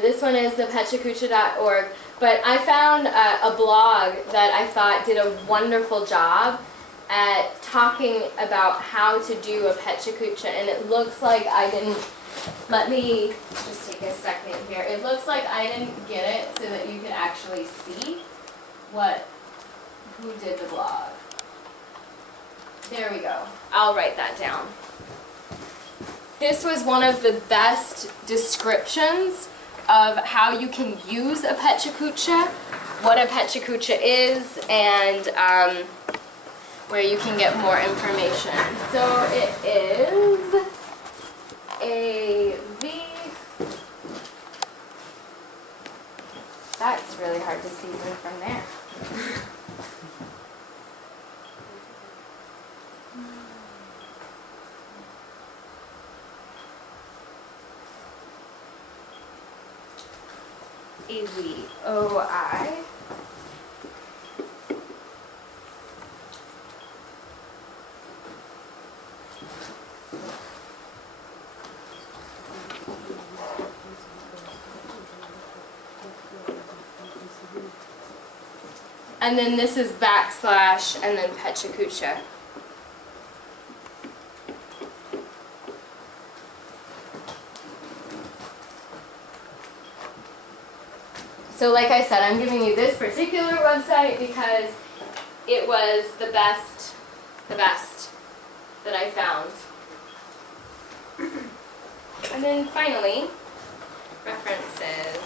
This one is the pechakucha.org. But I found a blog that I thought did a wonderful job at talking about how to do a pechakucha, and it looks like I didn't, let me just take a second here. It looks like I didn't get it so that you could actually see who did the blog. There we go. I'll write that down. This was one of the best descriptions of how you can use a pechakucha, what a pechakucha is, and where you can get more information. So it is that's really hard to see even from there. AVOI. And then this is backslash and then pechakucha. So like I said, I'm giving you this particular website because it was the best that I found. And then finally, references.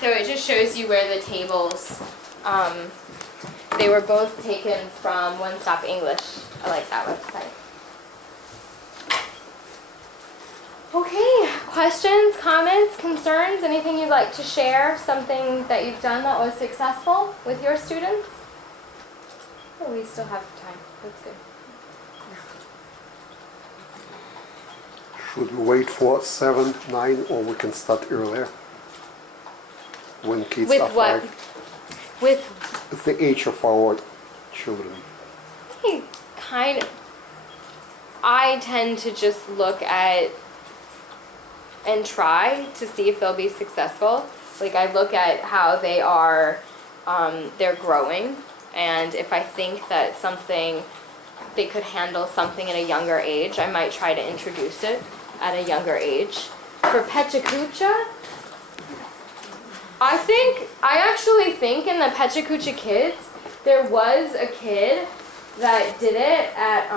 So it just shows you where the tables, they were both taken from One Stop English. I like that website. Okay, questions, comments, concerns, anything you'd like to share, something that you've done that was successful with your students? Oh, we still have time, that's good. Should we wait for 7, 9, or we can start earlier? When kids With are what? 5? With the age of our children. I tend to just look at and try to see if they'll be successful. Like I look at how they are, they're growing, and if I think that they could handle something at a younger age, I might try to introduce it at a younger age. For pechakucha, I actually think in the pechakucha kids, there was a kid that did it at,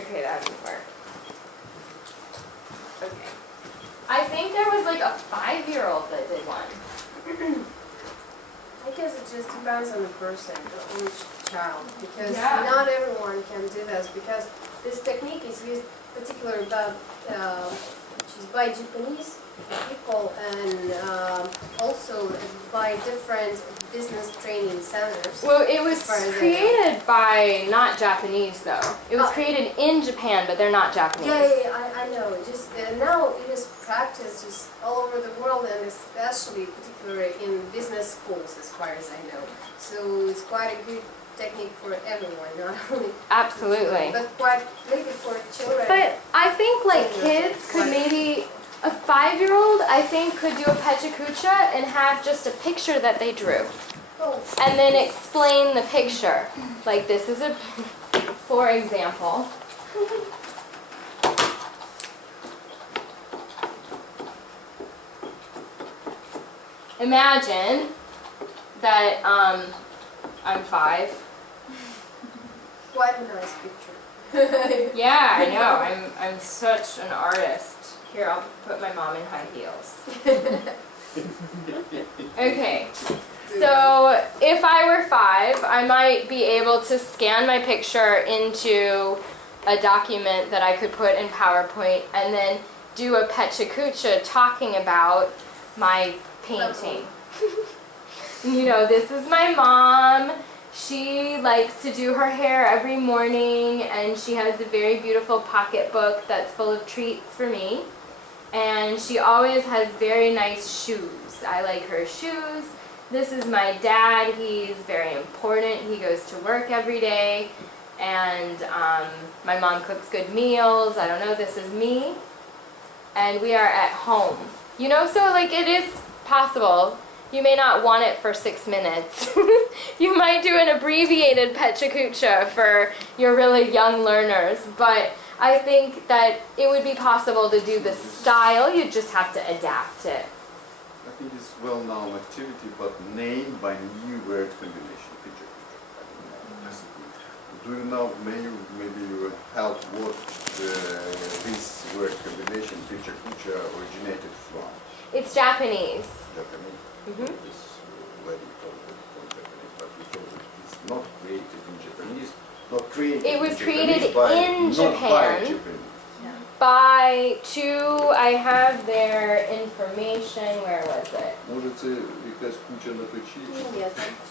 okay, that didn't work. Okay. I think there was like a 5-year-old that did one. I guess it just depends on the person, on each child, because Yeah. not everyone can do this, because this technique is used particularly by Japanese people and also by different business training centers. Well, it was created by not Japanese though. It was created in Japan, but they're not Japanese. Yeah, I know. Just now it is practiced just all over the world, and especially particularly in business schools, as far as I know. So it's quite a good technique for everyone, not only Absolutely. but quite maybe for children. But I think like kids could maybe, a 5-year-old I think could do a pechakucha and have just a picture that they drew. Oh. And then explain the picture. Like this is for example. Imagine that I'm 5. Quite a nice picture. Yeah, I know. I'm such an artist. Here, I'll put my mom in high heels. Okay. So if I were 5, I might be able to scan my picture into a document that I could put in PowerPoint and then do a pechakucha talking about my painting. You know, this is my mom. She likes to do her hair every morning, and she has a very beautiful pocketbook that's full of treats for me. And she always has very nice shoes. I like her shoes. This is my dad. He's very important. He goes to work every day. and my mom cooks good meals. I don't know, this is me. And we are at home. You know, so like it is possible. You may not want it for 6 minutes. You might do an abbreviated Pechakucha for your really young learners, but I think that it would be possible to do the style, you just have to adapt it. I think it's well-known activity, but named by new word combination. Do you know, maybe you will help what this word combination, Pechakucha, originated from? It's Japanese. Japanese. This lady called it Japanese, but we thought it's not created in Japanese, not created It was in created Japanese by, in not by Japan. Japanese. By two, I have their information, where was it? Може це якась куча на печі?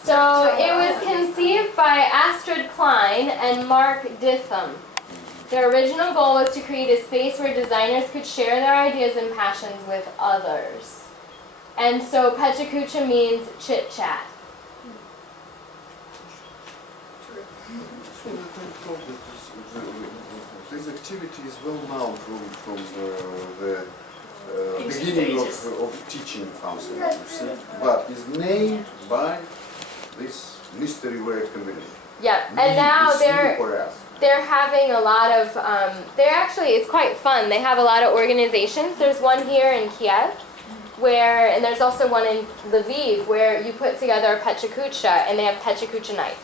So it was conceived by Astrid Klein and Mark Ditham. Their original goal was to create a space where designers could share their ideas and passions with others. And so Pechakucha means chit-chat. This activity is well known from the beginning of teaching council, you see, but is named by this mystery word combination. Yep, and now It's new they're for us. having a lot of, it's quite fun. They have a lot of organizations. There's one here in Kiev, and there's also one in Lviv, where you put together a Pechakucha, and they have Pechakucha night.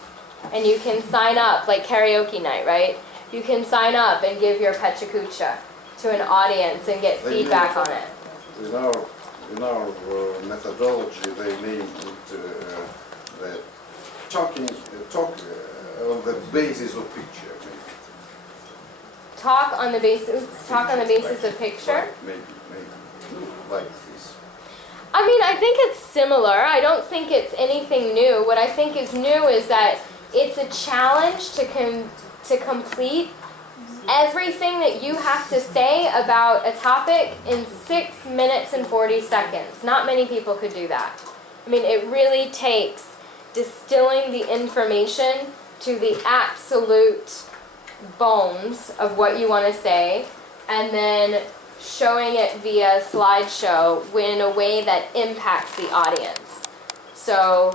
And you can sign up, like karaoke night, right? You can sign up and give your Pechakucha to an audience and get feedback on it. In our methodology, they named it the talk on the basis of picture. Talk on the basis of picture. Maybe like this. I mean, I think it's similar. I don't think it's anything new. What I think is new is that it's a challenge to complete everything that you have to say about a topic in 6 minutes and 40 seconds. Not many people could do that. I mean, it really takes distilling the information to the absolute bones of what you want to say, and then showing it via slideshow in a way that impacts the audience. So,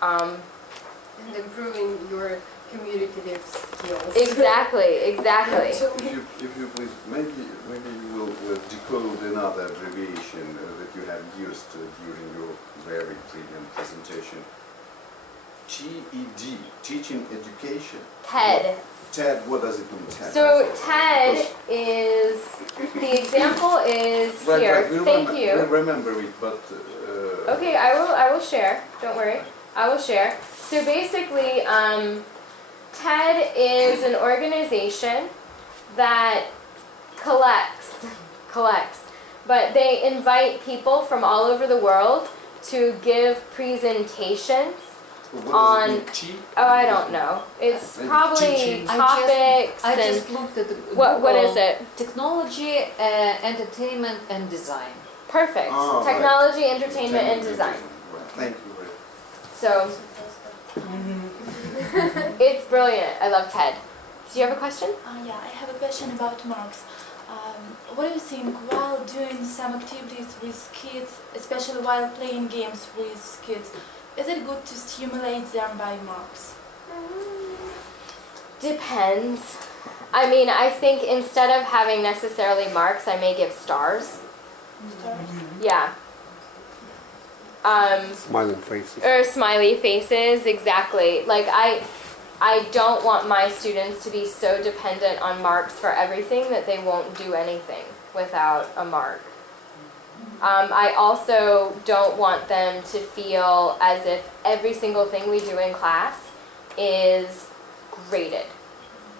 And improving your communicative skills. exactly. If you please, maybe you will decode another abbreviation that you have used during your very brilliant presentation. TED, teaching education. TED. TED, what does it mean, TED? So TED is, the example is here. Thank you. We remember it, but... Okay, I will share. Don't worry. I will share. So basically, TED is an organization that collects, but they invite people from all over the world to give presentations on, I don't know. It's probably teaching. topics I and, just looked at the what is it? Technology, entertainment and design. Perfect. Oh, right. Technology, entertainment, and design. Thank you very much. So, it's brilliant. I love TED. Do you have a question? Yeah, I have a question about marks. What do you think while doing some activities with kids, especially while playing games with kids, is it good to stimulate them by marks? Depends. I mean, I think instead of having necessarily marks, I may give stars. Yeah. Smiling faces. Or smiley faces, exactly. Like I don't want my students to be so dependent on marks for everything that they won't do anything without a mark. I also don't want them to feel as if every single thing we do in class is graded.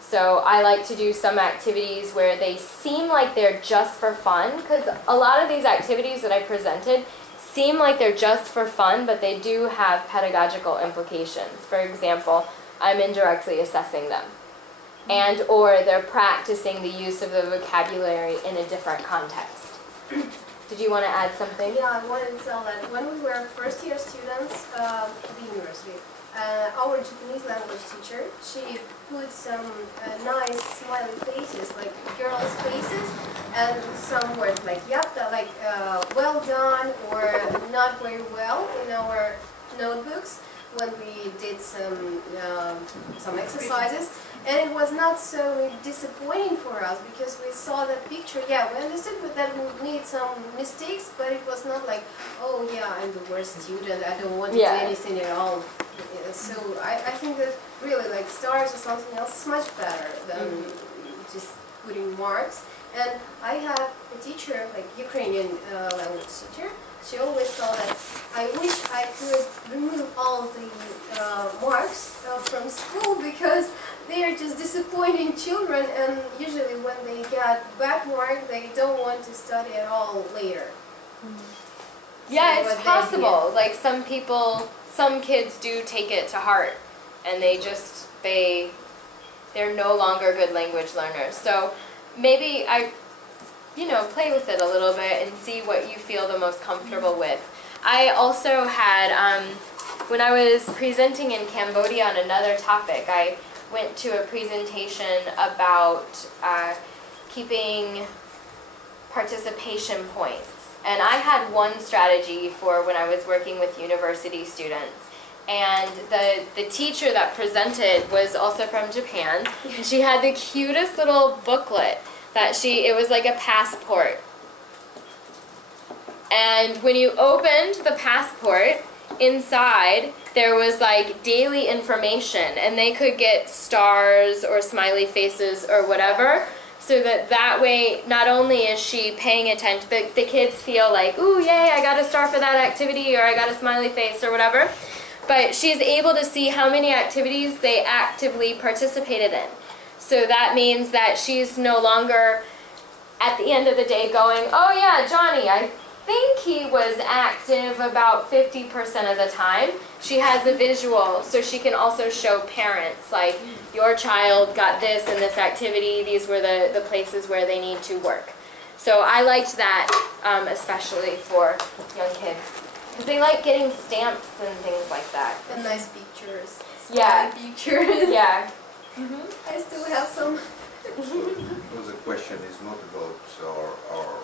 So I like to do some activities where they seem like they're just for fun, because a lot of these activities that I presented seem like they're just for fun, but they do have pedagogical implications. For example, I'm indirectly assessing them, and or they're practicing the use of the vocabulary in a different context. Did you want to add something? Yeah, I wanted to tell that when we were first-year students at the university, our Japanese language teacher, she put some nice smiley faces, like girls' faces, and some words like yapta, like well done or not very well in our notebooks when we did some exercises. And it was not so disappointing for us because we saw that picture. Yeah, we understood that we need some mistakes, but it was not like, oh yeah, I'm the worst student, I don't want to do anything at all. So I think that really like stars or something else is much better than just putting marks. And I have a teacher, like Ukrainian language teacher. She always told that I wish I could remove all the marks from school because they are just disappointing children, and usually when they get back mark, they don't want to study at all later. Yeah, So it's possible. Like some kids do take it to heart, and they're no longer good language learners. So maybe play with it a little bit and see what you feel the most comfortable with. I also had, when I was presenting in Cambodia on another topic, I went to a presentation about keeping participation points. And I had one strategy for when I was working with university students. And the teacher that presented was also from Japan. And she had the cutest little booklet that it was like a passport. And when you opened the passport, inside there was like daily information, and they could get stars or smiley faces or whatever, so that way not only is she paying attention, the kids feel like, ooh, yay, I got a star for that activity, or I got a smiley face or whatever, but she's able to see how many activities they actively participated in. So that means that she's no longer at the end of the day going, oh yeah, Johnny, I think he was active about 50% of the time. She has a visual, so she can also show parents, like, your child got this and this activity, these were the places where they need to work. So I liked that, especially for young kids, because they like getting stamps and things like that. And nice pictures. Yeah. Smiley pictures. Yeah. I still have some. So the question is not about our